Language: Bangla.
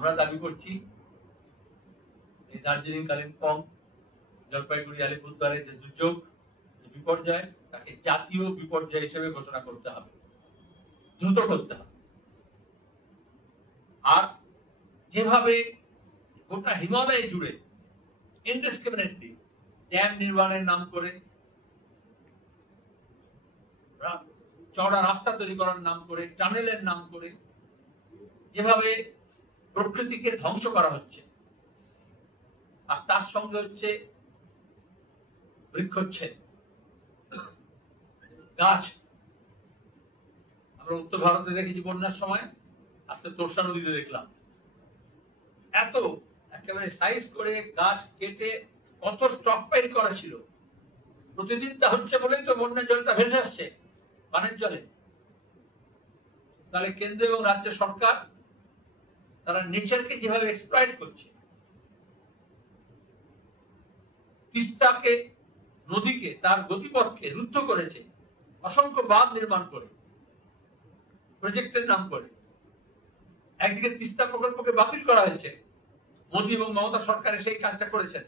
আমরা দাবি করছি এই দার্জিলিং, কালিম্পং, জলপাইগুড়ি, আলিপুরদুয়ারের যে দুর্যোগ, বিপর্যয়, তাকে জাতীয় বিপর্যয় হিসেবে ঘোষণা করতে হবে, দ্রুত করতে হবে। আর যেভাবে গোটা হিমালয় জুড়ে ইনডিসক্রিমিনেটলি ড্যাম নির্মাণের নাম করে, চওড়া রাস্তা তৈরি করার নাম করে, টানেলের নাম করে যেভাবে প্রকৃতিকে ধ্বংস করা হচ্ছে, আর তার সঙ্গে হচ্ছে বৃক্ষচ্ছেদ, গাছ। আমরা উত্তর ভারতে দেখেছি বন্যার সময়, আজকে তোরসা নদীতে দেখলাম এত একেবারে সাইজ করে গাছ কেটে কত স্টক পাইল করা ছিল। প্রতিদিন তা হচ্ছে বলেই তো বন্যার জলটা ভেসে আসছে পানের জলে। তাহলে কেন্দ্র এবং রাজ্য সরকার তারা নেচারকে যেভাবে এক্সপ্লয়েট করছে, তিস্তাকে, নদীকে, তার গতিপথকে রুদ্ধ করেছে অসংখ্য বাঁধ নির্মাণ করে, প্রজেক্টের নাম করে। একদিকে তিস্তা প্রকল্পকে বাতিল করা হয়েছে, মোদী এবং মমতা সরকারের সেই কাজটা করেছেন।